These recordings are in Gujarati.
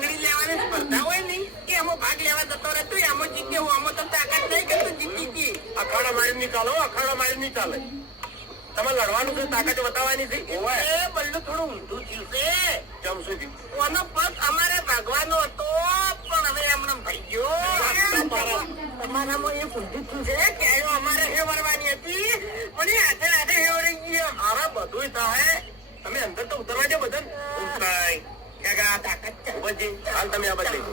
બંગડી લેવાની સ્પર્ધા હોય ને કે એમાં ભાગ લેવા જતો રહે તું એમાં જીતે હું આમાં તો તાકાત નહીં કે તું જીતી ગઈ. અખાડા મારી નહીં ચાલો, અખાડા મારી નહીં ચાલે. તમારે લડવાનું છે, તાકાત બતાવવાની છે. એ બલ્લું થોડું ઊંધું થયું છે. કેમ શું થયું? કોનો પગ અમારે ભાગવાનો હતો પણ હવે એમને ભાઈ ગયો. તમારામાં એ ઊંધું થયું છે કે અમારે હેવરવાની હતી પણ એ હાથે હાથે હેવરી ગયો. અરે બધું થાય, તમે અંદર તો ઉતરવા દો બધા. હાલ તમે આ બદલી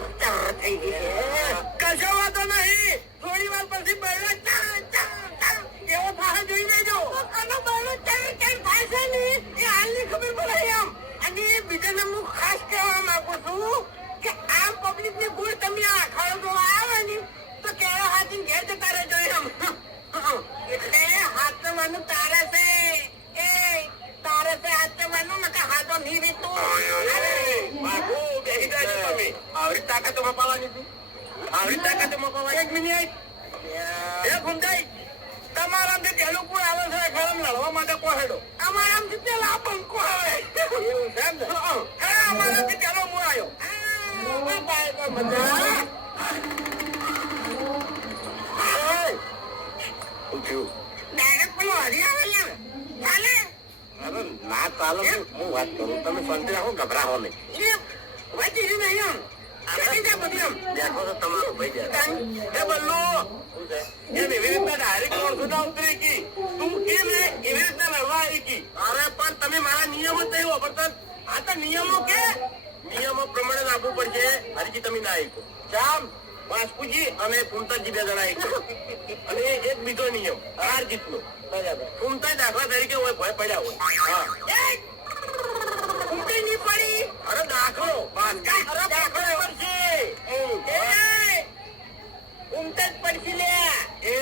કશો વાતો નહીં. થોડી વાર પછી બળવા એવો થાય જોઈ લેજો. થાય છે ને એ હાલની ખબર પડે એમ. અને બીજાને હું ખાસ કહેવા માંગુ છું કે આમ પબ્લિક ની ભૂલ તમે આ અખાડો જોવા આવે ને તો કેળા હાથી ઘેર જતા રહેજો એમ. એટલે હાથ જવાનું તારે છે. એ તારે છે હાથ જવાનું ને હાથો નહીં રીતું. બેસી જાય તમે. આવડી તાકાત મપાવાની હતી, આવડી તાકાત મપાવાની. એક મિનિટ એ ફૂંકાઈ તમારામાંથી પેલું કોણ આવે છે અખાડામાં લડવા માટે? કોહેડો અમારામાંથી પેલા બંકો આવે. એવું છે એમ ને? અમારાથી પેલો હું આવ્યો. શું થયું? ડાયરેક્ટ પેલો હરી આવે યાર. ચાલે અરે ના ચાલો, હું વાત કરું, તમે શાંતિ રાખો, ગભરાવો નહીં. એ વાંચી નહીં એમ. ચાલી જાય બધું એમ. દેખો તો તમારો ભાઈ જાય. એ બલ્લુ એમ એવી રીતના ડાયરેક્ટ ઓળખો ના ઉતરી કી તું કેમ એવી રીતના લડવા આવી કી? અરે પણ તમે મારા નિયમો જ નહીં વાપરતા. આ તો નિયમો કે નિયમો પ્રમાણે રાખવું પડશે. હરીજી તમે ના આવી ચામ વાસપુજી અને ફૂમતાજી બે જણા આવી અને એક બીજો નિયમ હાર જીતનો. ફૂમતા દાખલા તરીકે હોય ભય પડ્યા હોય. હા ઊંધી નહીં પડી. અરે દાખલો દાખલો પડશે. ઊંઘતા જ પડશે લે. એ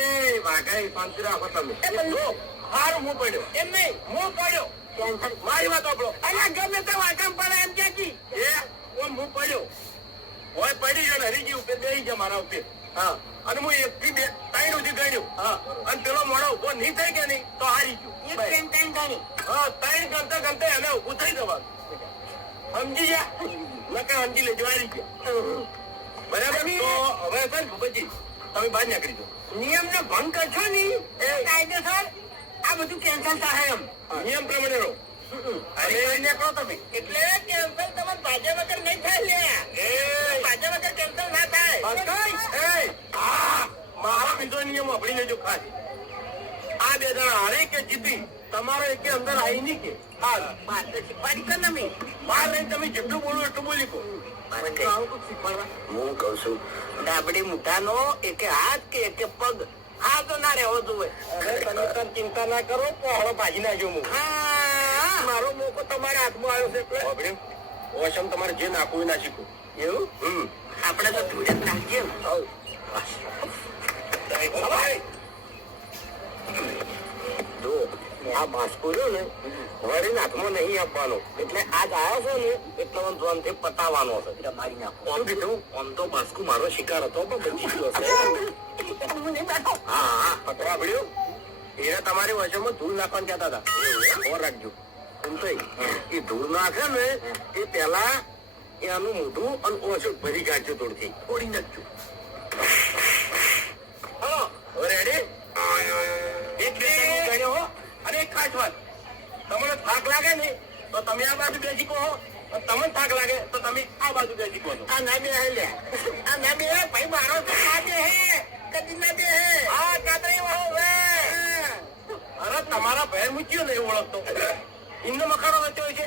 વાઘાઈ શાંતિ રાખો તમે. એ બલ્લુ હારું હું પડ્યો. એમ નહીં હું પડ્યો. મારી વાત આપણો અહીંયા ગમે તો વાંચમ પડે એમ ક્યાંથી. એ હું પડ્યો હોય પડી ગયો હરીજી ઉપર બેસી ગયા મારા ઉપર. હા અને હું 1 થી 2 3 સુધી ગણ્યું. હા અને પેલો મોડો ઉભો નહીં થઈ ગયા નહીં તો હારી ગયો. એક પેન ટાઈમ ગણી. હા 3 ગણતા ગણતા એને ઉભું થઈ જવાનું. સમજી ગયા? નકા સમજી લેજો હારી ગયા. બરાબર. તો હવે છે ને ભૂપતજી તમે બહાર નીકળી જાઓ. નિયમનો ભંગ કરશો ની એ કાયદેસર આ બધું કેન્સલ થાય એમ. નિયમ પ્રમાણે રહો. અરે નીકળો તમે. એટલે કેન્સલ તમે ભાજપ વગર નહીં થાય લે. ભાજપ વગર કેન્સલ ના થાય. મારો બીજો નિયમ વાપરી લેજો ખાસ. આ બે જણા હારે કે જીતી તમારો એક અંદર આવી નહીં કે હાલ વાત તો શીખવાડી કર તમે. બહાર રહીને તમે જેટલું બોલો એટલું બોલી કો. હું કઉ છું ડાબડી મુઠાનો એકે હાથ કે એકે પગ આ તો ના રહેવો જોઈએ. અરે તમે તાર ચિંતા ના કરો તો હવે ભાજી નાખ્યો હું. મારો મોકો તમારા હાથમાં આવ્યો છે એટલે ઓશમ તમારે જે નાખવું એ નાખી એવું આપણે તો ધૂળે નાખીએ ને. જો આ બાસ્કો રહ્યો ને વળી હાથમાં નહીં આપવાનો એટલે આજ આવ્યો છો ને એટલે મને જોનથી પતાવવાનો છે. મારી નાખો આમ કીધું. આમ તો બાસ્કુ મારો શિકાર હતો પણ બચી ગયો છે. હા હા પતવા પડ્યું. એને તમારી વચમાં ધૂળ નાખવાનું કહેતા હતા. ઓર રાખજો. એ ધૂળ નાખે ને એ પેલા એનું મોઢું અને ઓછું ભરી કાઢજો ધૂળથી તોડી નાખજો. Hello ready? એક ગણ્યો હો. અને એક ખાસ વાત, તમને થાક લાગે ને તો તમે આ બાજુ બેસી કહો, તમને થાક લાગે તો તમે આ બાજુ બેસી કહો. આ ના બે લે આ ના બે ભાઈ મારો તો આ બે હે કદી ના બે હે. હા કાતરી વાળો વે. અરે તમારા ભેર મૂક્યો ને એવું ઓળખતો ઇન્નો મખાડો વચ્ચે હોય છે.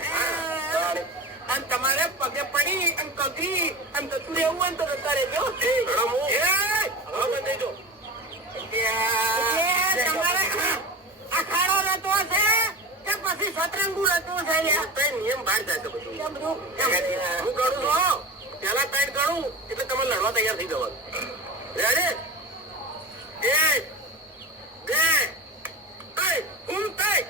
અને તમારે પગે પડી અને કગરી અને જતું રહેવું હોય તો જતા રહેજો. તમારે અખાડો રહેતો હશે કે પછી સતરંગુ રહેતું છે. નિયમ બહાર જાય છે બધું. હું કરું છું પેલા ટાઈટ કરું એટલે તમે લડવા તૈયાર થઈ જવાનું. રેડી? 1 2 ઊંઘાઈ.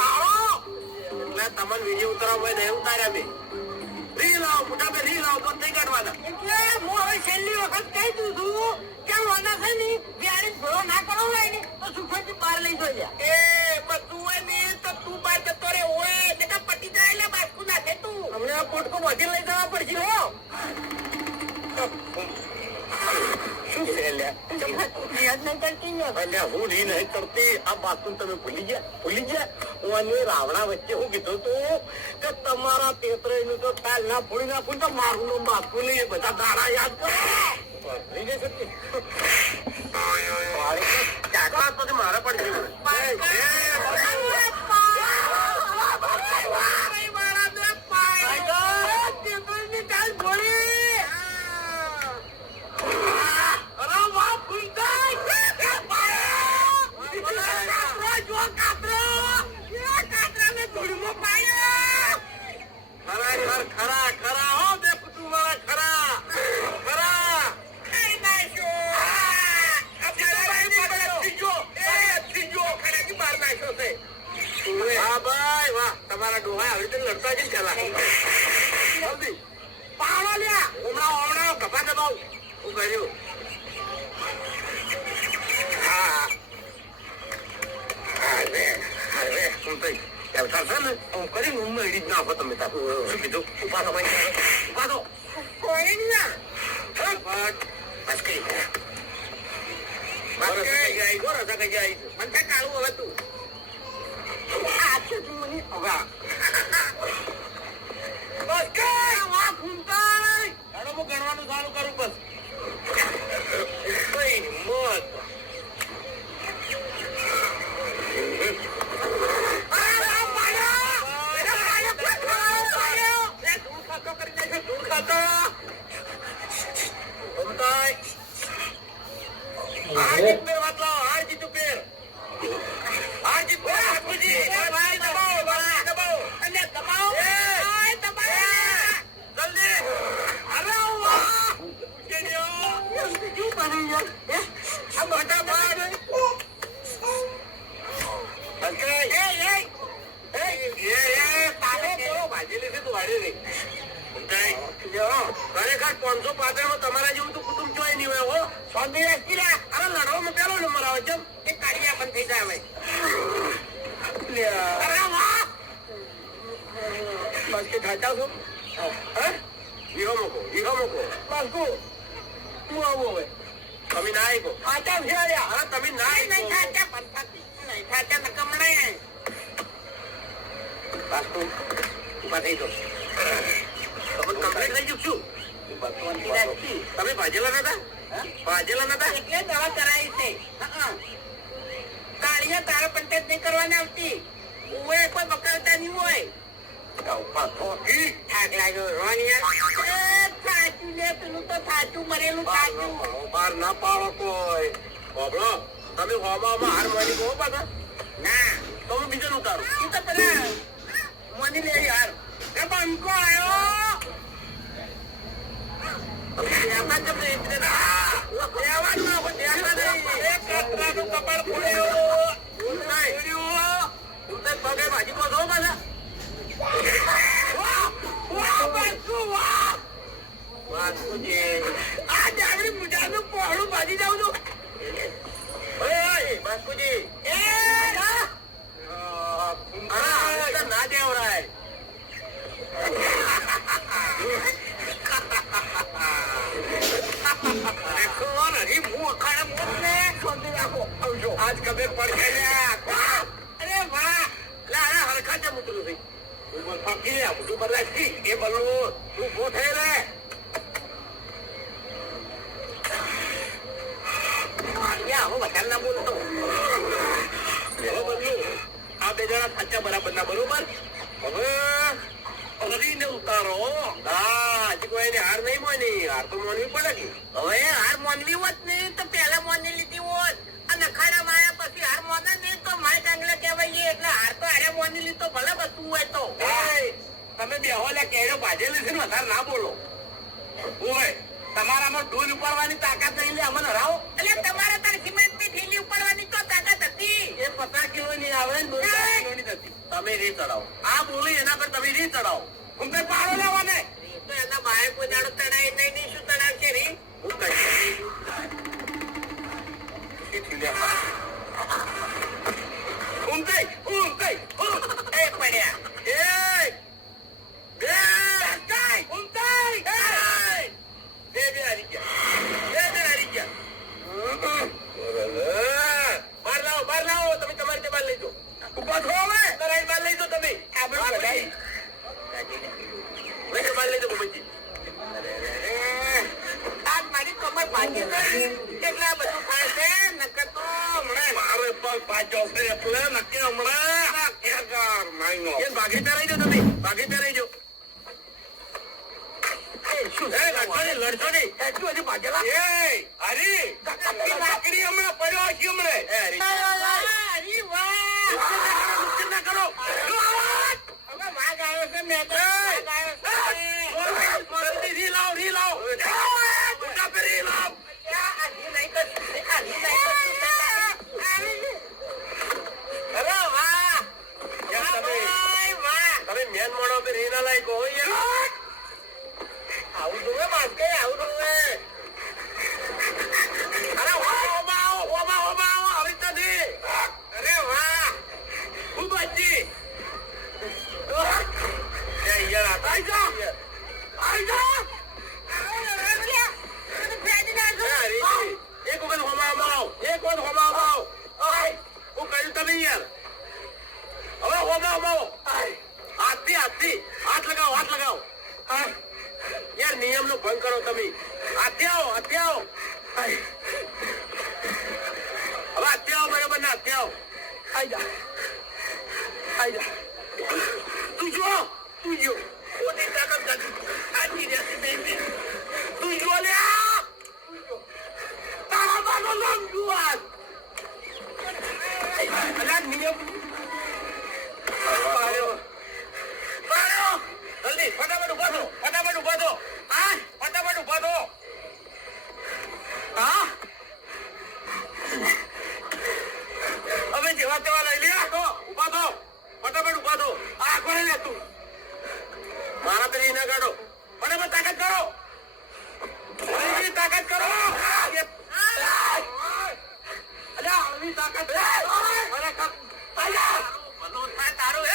પાડો એટલે તમને વિડીયો ઉતારવા હોય ને ઉતાર્યા બે રીલ આવો મોટા બે રીલ આવો બંધ નહીં કાઢવાના. એટલે હું હવે છેલ્લી વખત કહી દીધું કે વાના છે ને બિયારી ભરો ના કરો લઈને તો સુખેથી બહાર લઈ જઈએ. એ બધું હોય ને પેલા પોટકો બધી લઈ જવા પડશે હો. શું છે યાદ નહીં કરતી અલ્યા હું રી નહીં કરતી. આ બાથરૂમ તમે ભૂલી ગયા અને રાવણા વચ્ચે હું કીધું તું કે તમારા તેતરે નું તો ખ્યાલ ના ભૂલી નાખું તો મારું નું બાથરૂમ નહીં બધા દાડા યાદ કરો. મારે પણ તમારા ડોહા આવી રીતે લડતા જ ચાલા પાવડો લ્યા હમણાં કપા દબાવ હું કર્યું. હા હવે હું કઈ થશે ને હું કરીને હું મેળી જ નાખો તમે શું કીધું ઉભા તો ઉભા તો કોઈ બસ કઈ મને કાળું હવે તું ગણવાનું ચાલુ કરું બસ ખરેખર 500 પાદરમાં તમારા જેવું તો કુટુંબ જોઈ નહીં હોય હો. સ્વામી રાખી લે અરે લડવામાં પેલો નંબર આવે છે એ કાઢિયા પણ થઈ જાય બસ કે ખાતા છો વીરો મૂકો બાસ્કુ હું આવું હવે તમે ના આવ્યો ખાતા છે અરે તમે ના નહીં ખાતા નહીં ખાતા નકમ નહીં બાસ્કુ ઉભા થઈ જાઓ. કમ્પ્લીટ થઈ જશું. તમે ભાજેલા નતા એટલે દવા કરાવી છે. કાળિયા તારા પંચાયત નહીં કરવાની આવતી. કોઈ બકાવતા નહીં હોય. થાક લાગ્યો સાચું લે પેલું તો સાચું મરેલું સાચું બહાર ના પાડો કોઈ. તમે હોમાં હાર માની કહો પાછા ના તો હું બીજો ઉતારું. એ તો પેલા મની લે યાર એ બંકો આવ્યો કપાળ પગે ભાજી કો છો પાછા પહોળું ભાજી જાઉં છું. બાસ્કુજી ના દેવરાય આજ ખબર પડશે. અરે વાહ હરખા છે મૂકલું ભાઈ ફકી બધું બદલાશી એ બનવું તું ઉભો થઈ રે. હું વધારે ના બોલતો આ બે જણા સાચા બરાબર ના બરોબર. હવે હરીને ઉતારો હજી કોઈ હાર નહીં માની. હાર તો માનવી પડે ને. હવે હાર માનવી હોત નહીં તો પેલા માની લીધી હોત. અને અખાડા માયા પછી હાર માને નહીં તો માય ડાંગલા કહેવાય. એટલે હાર તો હારે માની લીધો ભલે બધું હોય તો. તમે બેહો લે કેરો ભાજેલી છે ને વધારે ના બોલો. ઓય તમારામાં ઢોલ ઉપાડવાની તાકાત નહીં લે અમને હરાવો. એટલે તમારે તાર સિમેન્ટ ની થેલી ઉપાડવાની તો તાકાત હતી. એ 50 કિલો ની આવે ને 2 કિલો ની હતી. તમે રી ચડાવો આ બોલી એના પર તમે રી ચડાવો. હું કઈ પાડો લેવાને તો એના બાએ કોઈ દાડો ચડાય નહીં. શું ચડાવશે રી હું કઈ પડ્યા એટલે નક્કી હમણાં ભાગી પહેરાઈ જો તમે ભાગી પહેરાઈ જો લડશો નહીં એટલું હજી ભાગેલા હરી લાકડી હમણાં પડ્યો છે હમણાં ના કરો તમે મેન મોડો પે રી ના લાયકો આવું જોવે માસ્કે આવું જોવે અરે હોબા આવી નથી અરે વાહ ખૂબ અચ્છી હાથ લગાવો યાર નિયમ નો ભંગ કરો તમે હાથે આવો હવે હાથે આવો બરાબર ના હાથે આવો આઈ જા તું જો ઓની તાકાત આજી રહેતી બેબી તું જો લે તારા બાનો નામ જુઆન અલા નિયમ જલ્દી ફટાફટ ઉભા થો હા ફટાફટ ઉભા થો હા હવે જેવા તેવા લઈ લે તો ઉભા થો ફટાફટ ઉભા થો આ કોને લે તું મારા પેલી ના કાઢો ફટાફટ તાકાત કરો અલ્યા આવી તાકાત તારું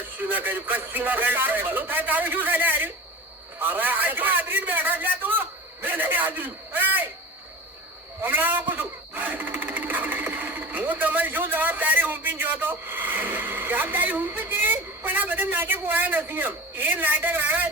કશું ના કર્યું ભલું થાય તારું શું થાય અરે આદરી બેઠો છે તું મેં નહીં આદર્યું હમણાં આપું છું હું તમારી શું જવાબદારી હુંપીને જો તો જવાબદારી હુંપી હતી પણ આ બધા નાટક વાળા નથી એમ એ નાટક રાણા